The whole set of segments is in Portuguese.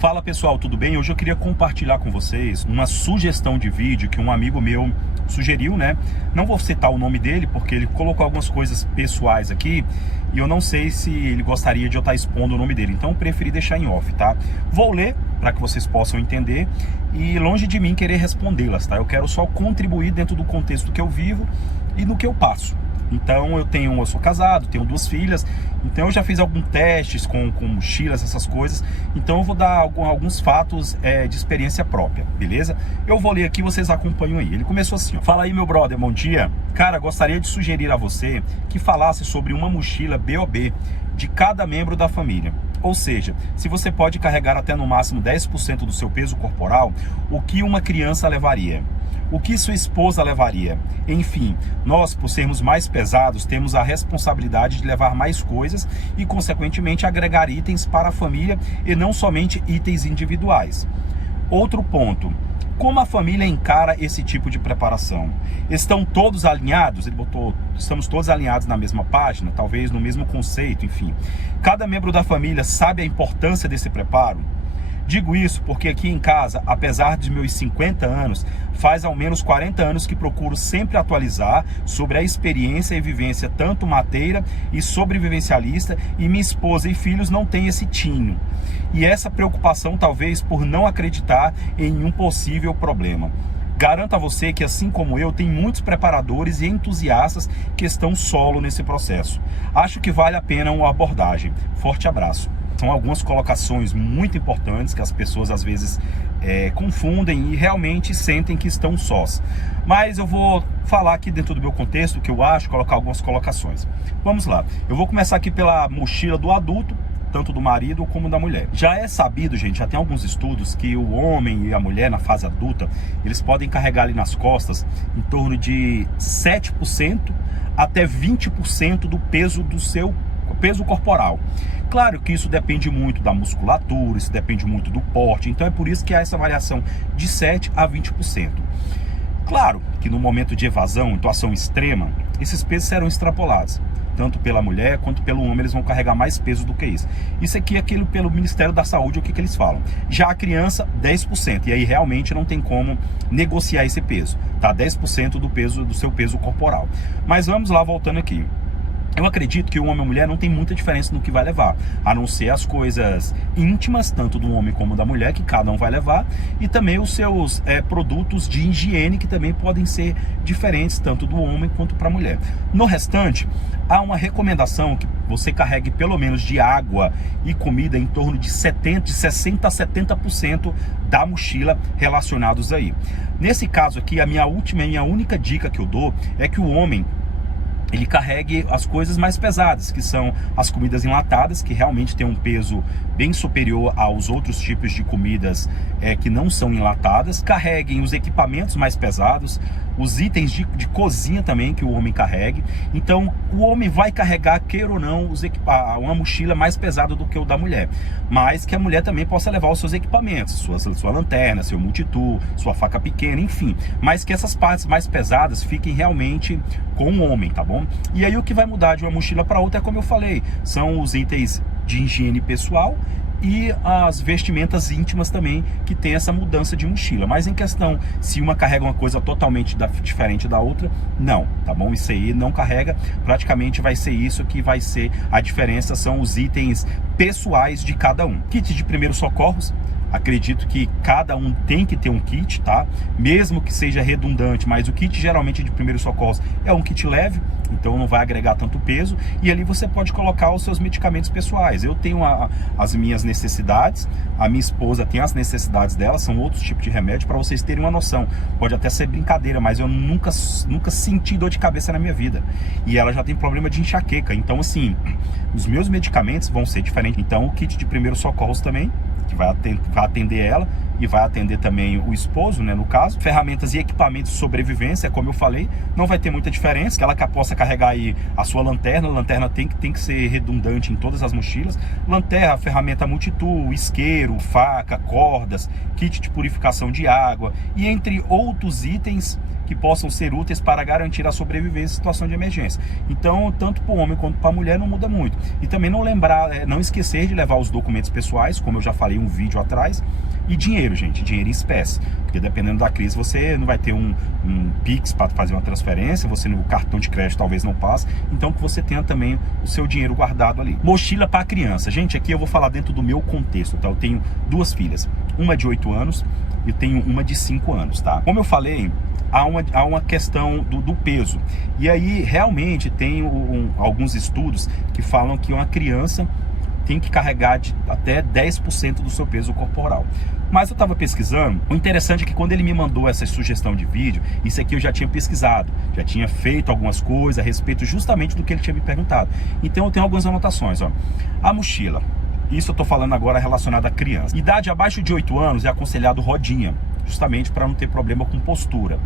Fala pessoal, tudo bem? Hoje eu queria compartilhar com vocês uma sugestão de vídeo que um amigo meu sugeriu, né? Não vou citar o nome dele porque ele colocou algumas coisas pessoais aqui e eu não sei se ele gostaria de eu estar expondo o nome dele, então eu preferi deixar em off, tá? Vou ler para que vocês possam entender e longe de mim querer respondê-las, tá? Eu quero só contribuir dentro do contexto que eu vivo e no que eu passo. Então eu sou casado, tenho 2 filhas, então eu já fiz alguns testes com mochilas, essas coisas, então eu vou dar alguns fatos de experiência própria, beleza? Eu vou ler aqui, vocês acompanham aí. Ele começou assim, ó: Fala aí meu brother, bom dia. Cara, gostaria de sugerir a você que falasse sobre uma mochila BOB de cada membro da família. Ou seja, se você pode carregar até no máximo 10% do seu peso corporal, o que uma criança levaria? O que sua esposa levaria? Enfim, nós, por sermos mais pesados, temos a responsabilidade de levar mais coisas e, consequentemente, agregar itens para a família e não somente itens individuais. Outro ponto: como a família encara esse tipo de preparação? Estão todos alinhados? Ele botou, estamos todos alinhados na mesma página, talvez no mesmo conceito, enfim. Cada membro da família sabe a importância desse preparo? Digo isso porque aqui em casa, apesar de meus 50 anos, faz ao menos 40 anos que procuro sempre atualizar sobre a experiência e vivência tanto mateira e sobrevivencialista, e minha esposa e filhos não têm esse tino. E essa preocupação talvez por não acreditar em um possível problema. Garanto a você que, assim como eu, tem muitos preparadores e entusiastas que estão solo nesse processo. Acho que vale a pena uma abordagem. Forte abraço. São algumas colocações muito importantes que as pessoas às vezes confundem e realmente sentem que estão sós. Mas eu vou falar aqui dentro do meu contexto o que eu acho, colocar algumas colocações. Vamos lá. Eu vou começar aqui pela mochila do adulto, tanto do marido como da mulher. Já é sabido, gente, já tem alguns estudos que o homem e a mulher na fase adulta, eles podem carregar ali nas costas em torno de 7% até 20% do peso do seu peso corporal. Claro que isso depende muito da musculatura, isso depende muito do porte, então é por isso que há essa variação de 7 a 20%. Claro que no momento de evasão, atuação extrema, esses pesos serão extrapolados. Tanto pela mulher quanto pelo homem, eles vão carregar mais peso do que isso. Isso aqui é aquilo pelo Ministério da Saúde, o que eles falam. Já a criança, 10%. E aí realmente não tem como negociar esse peso, tá? 10% do peso do seu peso corporal. Mas vamos lá, voltando aqui. Eu acredito que o homem e a mulher não tem muita diferença no que vai levar, a não ser as coisas íntimas, tanto do homem como da mulher, que cada um vai levar, e também os seus produtos de higiene, que também podem ser diferentes, tanto do homem quanto para a mulher. No restante, há uma recomendação que você carregue pelo menos de água e comida em torno de 60 a 70% da mochila relacionados aí. Nesse caso aqui, a minha única dica que eu dou é que o homem ele carregue as coisas mais pesadas, que são as comidas enlatadas, que realmente tem um peso bem superior aos outros tipos de comidas que não são enlatadas. Carreguem os equipamentos mais pesados, os itens de cozinha também que o homem carregue. Então o homem vai carregar, queira ou não, uma mochila mais pesada do que o da mulher, mas que a mulher também possa levar os seus equipamentos, sua lanterna, seu multitool, sua faca pequena, enfim, mas que essas partes mais pesadas fiquem realmente com o homem, tá bom? E aí o que vai mudar de uma mochila para outra é como eu falei, são os itens de higiene pessoal e as vestimentas íntimas também, que tem essa mudança de mochila. Mas em questão, se uma carrega uma coisa totalmente diferente da outra, não, tá bom? Isso aí não carrega, praticamente vai ser isso que vai ser a diferença, são os itens pessoais de cada um. Kit de primeiros socorros, acredito que cada um tem que ter um kit, tá? Mesmo que seja redundante, mas o kit geralmente de primeiros socorros é um kit leve, então não vai agregar tanto peso, e ali você pode colocar os seus medicamentos pessoais. Eu tenho as minhas necessidades, a minha esposa tem as necessidades dela, são outros tipos de remédio, para vocês terem uma noção. Pode até ser brincadeira, mas eu nunca senti dor de cabeça na minha vida, e ela já tem problema de enxaqueca, então assim, os meus medicamentos vão ser diferentes. Então o kit de primeiros socorros também, que vai atender ela e vai atender também o esposo, né, no caso. Ferramentas e equipamentos de sobrevivência, como eu falei, não vai ter muita diferença, que ela possa carregar aí a sua lanterna. A lanterna tem que ser redundante em todas as mochilas. Lanterna, ferramenta multitool, isqueiro, faca, cordas, kit de purificação de água e entre outros itens que possam ser úteis para garantir a sobrevivência em situação de emergência. Então, tanto para o homem quanto para a mulher não muda muito. E também não esquecer de levar os documentos pessoais, como eu já falei em um vídeo atrás, e dinheiro, gente, dinheiro em espécie. Porque dependendo da crise, você não vai ter um Pix para fazer uma transferência, você no cartão de crédito talvez não passe, então que você tenha também o seu dinheiro guardado ali. Mochila para criança. Gente, aqui eu vou falar dentro do meu contexto, tá? Eu tenho duas filhas, uma de 8 anos e eu tenho uma de 5 anos, tá? Como eu falei, há uma questão do peso. E aí, realmente, tem alguns estudos que falam que uma criança tem que carregar até 10% do seu peso corporal. Mas eu estava pesquisando, o interessante é que quando ele me mandou essa sugestão de vídeo, isso aqui eu já tinha pesquisado, já tinha feito algumas coisas a respeito justamente do que ele tinha me perguntado. Então eu tenho algumas anotações, ó. A mochila, isso eu estou falando agora relacionado à criança. Idade abaixo de 8 anos é aconselhado rodinha, justamente para não ter problema com postura.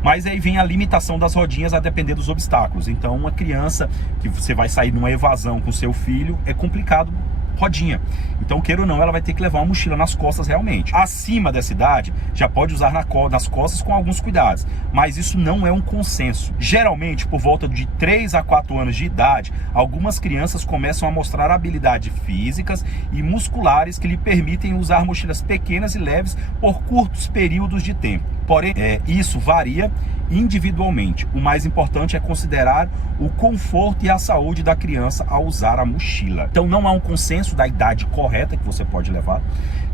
Mas aí vem a limitação das rodinhas a depender dos obstáculos. Então uma criança que você vai sair numa evasão com seu filho, é complicado rodinha. Então, queira ou não, ela vai ter que levar uma mochila nas costas realmente. Acima dessa idade, já pode usar nas costas com alguns cuidados. Mas isso não é um consenso. Geralmente, por volta de 3 a 4 anos de idade, algumas crianças começam a mostrar habilidades físicas e musculares que lhe permitem usar mochilas pequenas e leves por curtos períodos de tempo. Porém, isso varia individualmente. O mais importante é considerar o conforto e a saúde da criança ao usar a mochila. Então não há um consenso da idade correta que você pode levar.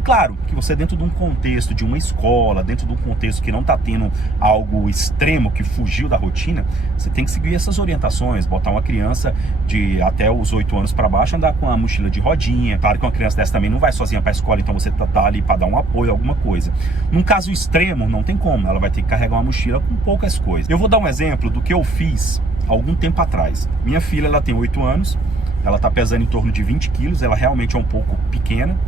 Claro que você, dentro de um contexto de uma escola, dentro de um contexto que não está tendo algo extremo que fugiu da rotina, você tem que seguir essas orientações, botar uma criança de até os 8 anos para baixo, andar com a mochila de rodinha. Claro que uma criança dessa também não vai sozinha para a escola, então você tá ali para dar um apoio, alguma coisa. Num caso extremo, não tem como, ela vai ter que carregar uma mochila com poucas coisas. Eu vou dar um exemplo do que eu fiz algum tempo atrás. Minha filha, ela tem 8 anos, ela está pesando em torno de 20 quilos, ela realmente é um pouco pequena,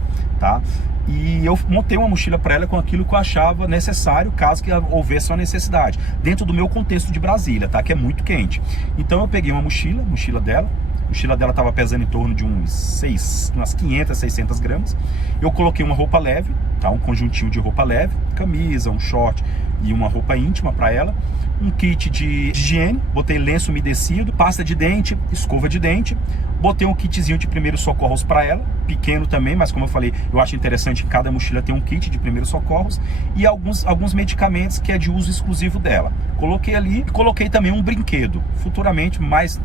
tá? E eu montei uma mochila para ela com aquilo que eu achava necessário, caso que houvesse uma necessidade, dentro do meu contexto de Brasília, tá? Que é muito quente. Então eu peguei uma mochila dela. A mochila dela estava pesando em torno de umas 500, 600 gramas. Eu coloquei uma roupa leve, tá? Um conjuntinho de roupa leve, camisa, um short e uma roupa íntima para ela. Um kit de higiene, botei lenço umedecido, pasta de dente, escova de dente. Botei um kitzinho de primeiros socorros para ela, pequeno também, mas como eu falei, eu acho interessante que cada mochila tem um kit de primeiros socorros e alguns medicamentos que é de uso exclusivo dela. Coloquei ali e coloquei também um brinquedo. Futuramente, mais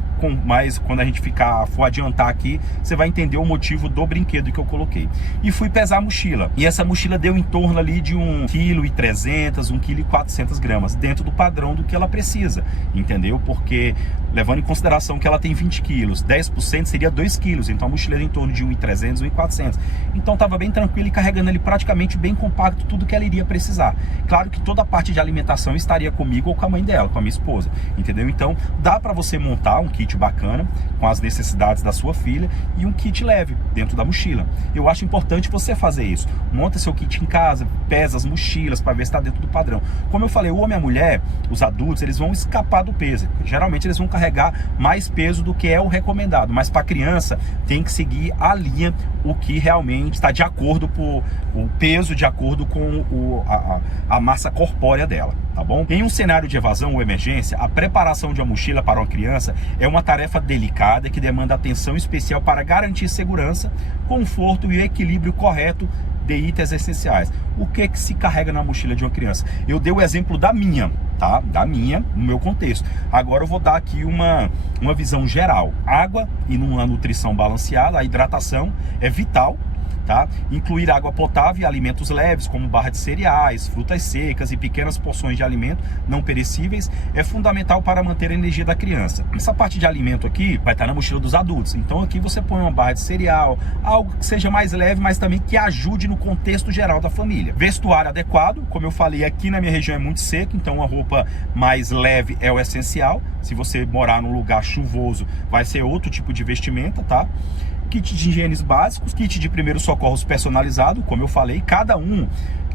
quando a gente for adiantar aqui, você vai entender o motivo do brinquedo que eu coloquei. E fui pesar a mochila. E essa mochila deu em torno ali de 1,3 kg, 1,4 kg, dentro do padrão do que ela precisa, entendeu? Porque, levando em consideração que ela tem 20 quilos, 10% seria 2 quilos, então a mochila é em torno de 1,3 kg, 1,4 kg. Então estava bem tranquilo e carregando ali praticamente bem compacto tudo que ela iria precisar. Claro que toda a parte de alimentação estaria comigo ou com a mãe dela, com a minha esposa, entendeu? Então dá para você montar um kit bacana com as necessidades da sua filha e um kit leve dentro da mochila. Eu acho importante você fazer isso. Monta seu kit em casa, pesa as mochilas para ver se está dentro do padrão. Como eu falei, o homem e a mulher, os adultos, eles vão escapar do peso. Geralmente eles vão carregar mais peso do que é o recomendado, mas para a criança tem que seguir a linha, o que realmente está de acordo com o peso, de acordo com a massa corpórea dela, tá bom? Em um cenário de evasão ou emergência, a preparação de uma mochila para uma criança é uma tarefa delicada que demanda atenção especial para garantir segurança, conforto e o equilíbrio correto de itens essenciais. O que se carrega na mochila de uma criança? Eu dei o exemplo da minha, tá? Da minha, no meu contexto. Agora eu vou dar aqui uma visão geral. Água e uma nutrição balanceada, a hidratação é vital, tá? Incluir água potável e alimentos leves, como barra de cereais, frutas secas e pequenas porções de alimento não perecíveis, é fundamental para manter a energia da criança. Essa parte de alimento aqui vai estar na mochila dos adultos. Então aqui você põe uma barra de cereal, algo que seja mais leve, mas também que ajude no contexto geral da família. Vestuário adequado, como eu falei, aqui na minha região é muito seco, então uma roupa mais leve é o essencial. Se você morar num lugar chuvoso, vai ser outro tipo de vestimenta, tá? Kit de higiene básicos, kit de primeiros socorros personalizado, como eu falei, cada um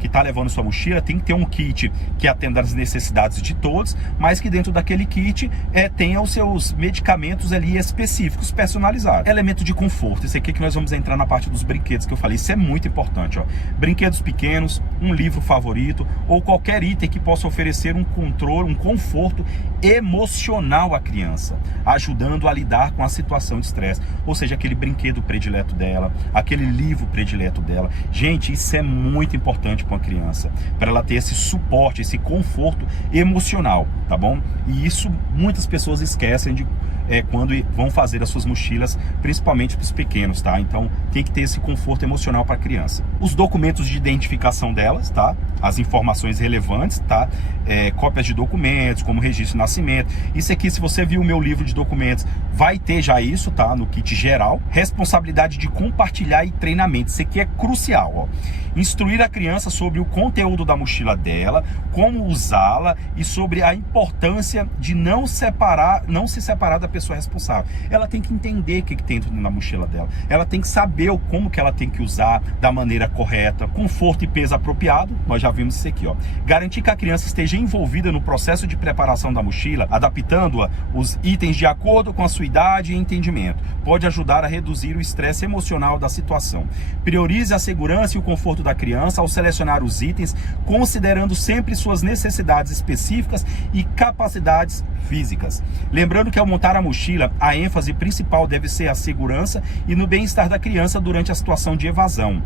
que está levando sua mochila tem que ter um kit que atenda às necessidades de todos, mas que dentro daquele kit tenha os seus medicamentos ali específicos, personalizados. Elemento de conforto, isso aqui que nós vamos entrar na parte dos brinquedos que eu falei, isso é muito importante, ó. Brinquedos pequenos, um livro favorito ou qualquer item que possa oferecer um controle, um conforto emocional à criança, ajudando a lidar com a situação de estresse, ou seja, aquele brinquedo predileto dela, aquele livro predileto dela. Gente, isso é muito importante para uma criança, para ela ter esse suporte, esse conforto emocional, tá bom? E isso muitas pessoas esquecem de quando vão fazer as suas mochilas, principalmente para os pequenos, tá? Então tem que ter esse conforto emocional para a criança. Os documentos de identificação delas, tá? As informações relevantes, tá? Cópias de documentos, como registro de nascimento. Isso aqui, se você viu o meu livro de documentos, vai ter já isso, tá? No kit geral. Responsabilidade de compartilhar e treinamento. Isso aqui é crucial, ó. Instruir a criança sobre o conteúdo da mochila dela, como usá-la e sobre a importância de não se separar da pessoa responsável. Ela tem que entender o que tem dentro da mochila dela. Ela tem que saber como que ela tem que usar da maneira correta. Conforto e peso apropriado, nós já vimos isso aqui, ó. Garantir que a criança esteja envolvida no processo de preparação da mochila, adaptando-a os itens de acordo com a sua idade e entendimento. Pode ajudar a reduzir o estresse emocional da situação. Priorize a segurança e o conforto da criança ao selecionar os itens, considerando sempre suas necessidades específicas e capacidades físicas. Lembrando que ao montar a mochila, a ênfase principal deve ser a segurança e no bem-estar da criança durante a situação de evasão.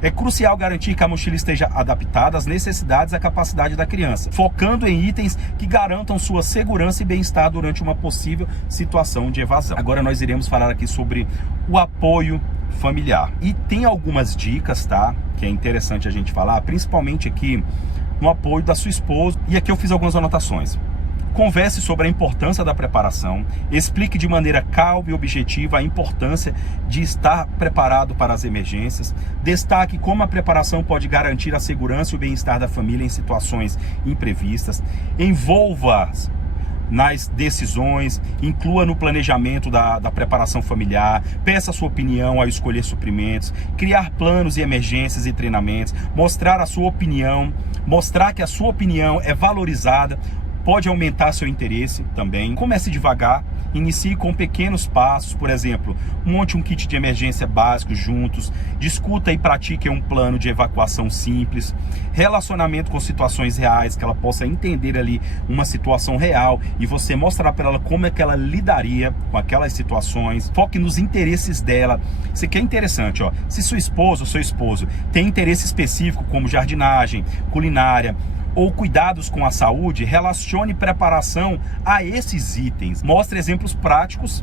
É crucial garantir que a mochila esteja adaptada às necessidades e à capacidade da criança, focando em itens que garantam sua segurança e bem-estar durante uma possível situação de evasão. Agora nós iremos falar aqui sobre o apoio familiar. E tem algumas dicas, tá? Que é interessante a gente falar, principalmente aqui no apoio da sua esposa. E aqui eu fiz algumas anotações. Converse sobre a importância da preparação, explique de maneira calma e objetiva a importância de estar preparado para as emergências, destaque como a preparação pode garantir a segurança e o bem-estar da família em situações imprevistas, envolva nas decisões, inclua no planejamento da preparação familiar, peça sua opinião ao escolher suprimentos, criar planos de emergências e treinamentos, mostrar a sua opinião, mostrar que a sua opinião é valorizada, pode aumentar seu interesse também. Comece devagar, inicie com pequenos passos, por exemplo, monte um kit de emergência básico juntos, discuta e pratique um plano de evacuação simples, relacionamento com situações reais, que ela possa entender ali uma situação real e você mostrar para ela como é que ela lidaria com aquelas situações. Foque nos interesses dela. Isso aqui é interessante, ó. Se sua esposa ou seu esposo tem interesse específico como jardinagem, culinária, ou cuidados com a saúde, relacione preparação a esses itens. Mostre exemplos práticos,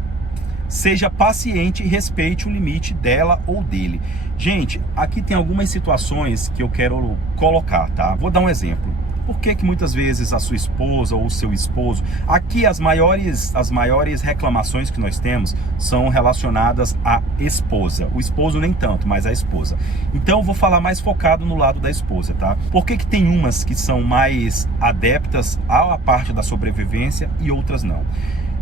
seja paciente e respeite o limite dela ou dele. Gente, aqui tem algumas situações que eu quero colocar, tá? Vou dar um exemplo. Por que muitas vezes a sua esposa ou o seu esposo... Aqui as maiores reclamações que nós temos são relacionadas à esposa. O esposo nem tanto, mas a esposa. Então eu vou falar mais focado no lado da esposa, tá? Por que tem umas que são mais adeptas à parte da sobrevivência e outras não?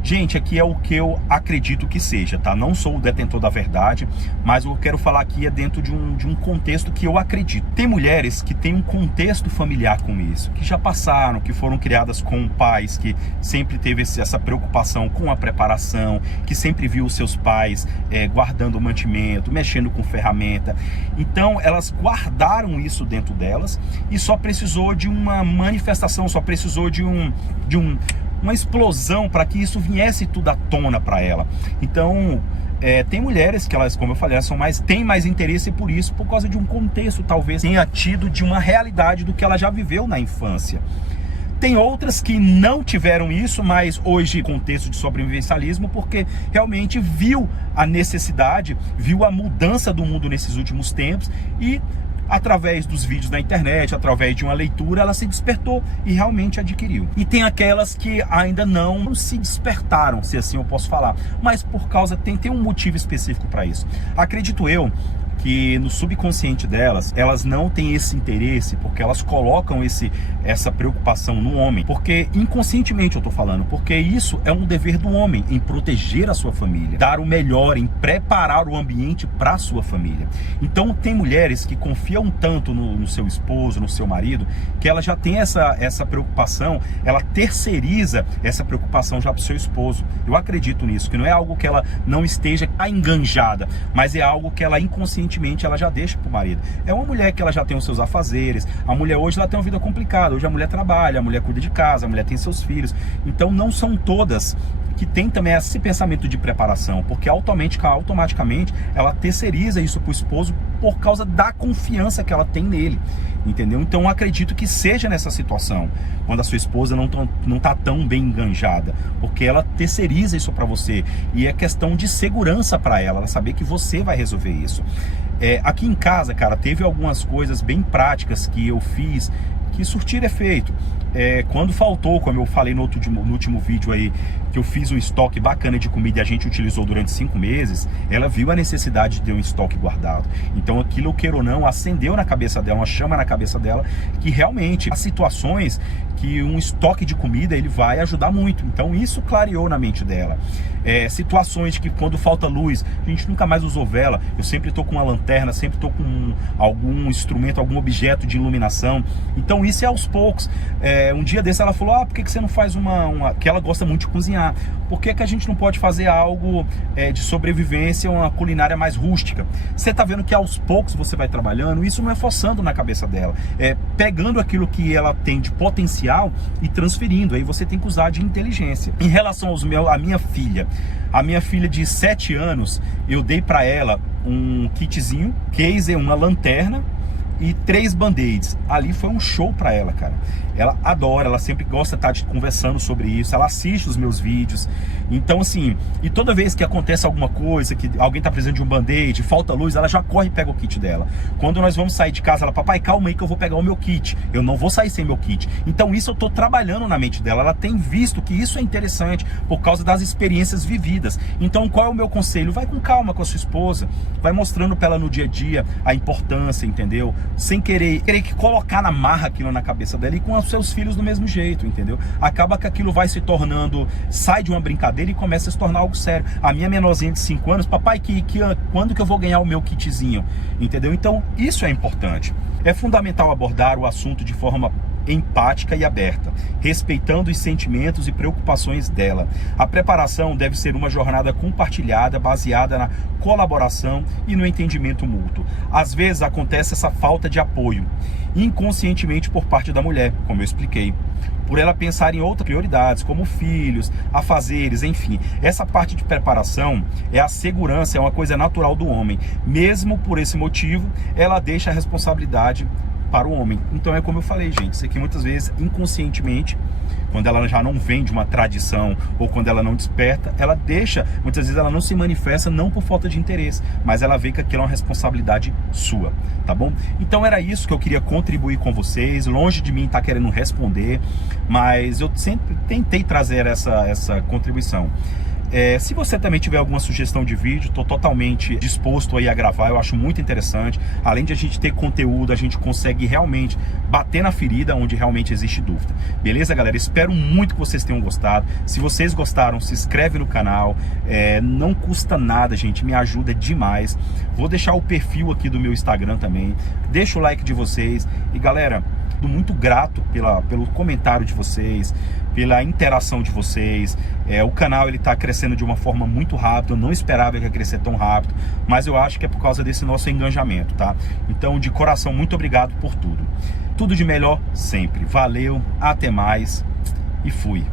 Gente, aqui é o que eu acredito que seja, tá? Não sou o detentor da verdade, mas o que eu quero falar aqui é dentro de um contexto que eu acredito. Tem mulheres que têm um contexto familiar com isso, que já passaram, que foram criadas com pais, que sempre teve essa preocupação com a preparação, que sempre viu os seus pais guardando o mantimento, mexendo com ferramenta. Então, elas guardaram isso dentro delas e só precisou de uma manifestação, só precisou de uma explosão para que isso viesse tudo à tona para ela. Então, tem mulheres que elas, como eu falei, elas têm mais interesse por isso, por causa de um contexto, talvez tenha tido de uma realidade do que ela já viveu na infância. Tem outras que não tiveram isso, mas hoje contexto de sobrevivencialismo, porque realmente viu a necessidade, viu a mudança do mundo nesses últimos tempos e através dos vídeos da internet, através de uma leitura, ela se despertou e realmente adquiriu. E tem aquelas que ainda não se despertaram, se assim eu posso falar, mas por causa, tem um motivo específico para isso. Acredito eu que no subconsciente delas, elas não têm esse interesse, porque elas colocam essa preocupação no homem, porque inconscientemente eu tô falando, porque isso é um dever do homem, em proteger a sua família, dar o melhor, em preparar o ambiente para a sua família. Então tem mulheres que confiam tanto no seu esposo, no seu marido, que ela já tem essa preocupação, ela terceiriza essa preocupação já para o seu esposo. Eu acredito nisso, que não é algo que ela não esteja enganjada, mas é algo que ela inconscientemente ela já deixa para o marido. É uma mulher que ela já tem os seus afazeres, a mulher hoje ela tem uma vida complicada, hoje a mulher trabalha, a mulher cuida de casa, a mulher tem seus filhos, então não são todas que tem também esse pensamento de preparação, porque automaticamente ela terceiriza isso para o esposo por causa da confiança que ela tem nele, entendeu? Então eu acredito que seja nessa situação, quando a sua esposa não tá tão bem enganjada, porque ela terceiriza isso para você, e é questão de segurança para ela saber que você vai resolver isso. Aqui em casa, cara, teve algumas coisas bem práticas que eu fiz, que surtiram efeito. Quando faltou, como eu falei no último vídeo aí, que eu fiz um estoque bacana de comida e a gente utilizou durante 5 meses, ela viu a necessidade de ter um estoque guardado. Então aquilo, queira ou não, acendeu na cabeça dela, uma chama na cabeça dela, que realmente há situações que um estoque de comida ele vai ajudar muito. Então isso clareou na mente dela. Situações que quando falta luz, a gente nunca mais usou vela, eu sempre estou com uma lanterna, sempre estou com algum instrumento, algum objeto de iluminação. Então isso é aos poucos. Um dia desse ela falou, por que você não faz que ela gosta muito de cozinhar, por que a gente não pode fazer algo de sobrevivência, uma culinária mais rústica? Você tá vendo que aos poucos você vai trabalhando, isso não é forçando na cabeça dela, pegando aquilo que ela tem de potencial e transferindo. Aí você tem que usar de inteligência. Em relação à minha filha de 7 anos, eu dei para ela um kitzinho, case, uma lanterna e 3 band-aids. Ali foi um show pra ela, cara. Ela adora, ela sempre gosta de estar conversando sobre isso, ela assiste os meus vídeos. Então assim, e toda vez que acontece alguma coisa, que alguém tá precisando de um band-aid, falta luz, ela já corre e pega o kit dela. Quando nós vamos sair de casa, ela, papai, calma aí que eu vou pegar o meu kit, eu não vou sair sem meu kit. Então isso eu tô trabalhando na mente dela, ela tem visto que isso é interessante por causa das experiências vividas. Então qual é o meu conselho? Vai com calma com a sua esposa, vai mostrando pra ela no dia a dia a importância, entendeu? Sem querer que colocar na marra aquilo na cabeça dela, e com os seus filhos do mesmo jeito, entendeu? Acaba que aquilo vai se tornando, sai de uma brincadeira e começa a se tornar algo sério. A minha menorzinha de 5 anos, papai, quando que eu vou ganhar o meu kitzinho? Entendeu? Então isso é importante. É fundamental abordar o assunto de forma empática e aberta, respeitando os sentimentos e preocupações dela. A preparação deve ser uma jornada compartilhada, baseada na colaboração e no entendimento mútuo. Às vezes acontece essa falta de apoio, inconscientemente por parte da mulher, como eu expliquei, por ela pensar em outras prioridades, como filhos, afazeres, enfim. Essa parte de preparação é a segurança, é uma coisa natural do homem. Mesmo por esse motivo, ela deixa a responsabilidade para o homem. Então é como eu falei, gente, isso aqui muitas vezes inconscientemente, quando ela já não vem de uma tradição ou quando ela não desperta, ela deixa, muitas vezes ela não se manifesta não por falta de interesse, mas ela vê que aquilo é uma responsabilidade sua, tá bom? Então era isso que eu queria contribuir com vocês, longe de mim estar querendo responder, mas eu sempre tentei trazer essa contribuição. Se você também tiver alguma sugestão de vídeo, estou totalmente disposto aí a gravar, eu acho muito interessante. Além de a gente ter conteúdo, a gente consegue realmente bater na ferida onde realmente existe dúvida. Beleza, galera? Espero muito que vocês tenham gostado. Se vocês gostaram, se inscreve no canal, não custa nada, gente, me ajuda demais. Vou deixar o perfil aqui do meu Instagram também, deixa o like de vocês. E galera, muito grato pelo comentário de vocês, pela interação de vocês. O canal ele está crescendo de uma forma muito rápida, eu não esperava que ia crescer tão rápido, mas eu acho que é por causa desse nosso engajamento, tá? Então, de coração, muito obrigado por tudo. Tudo de melhor sempre. Valeu, até mais e fui.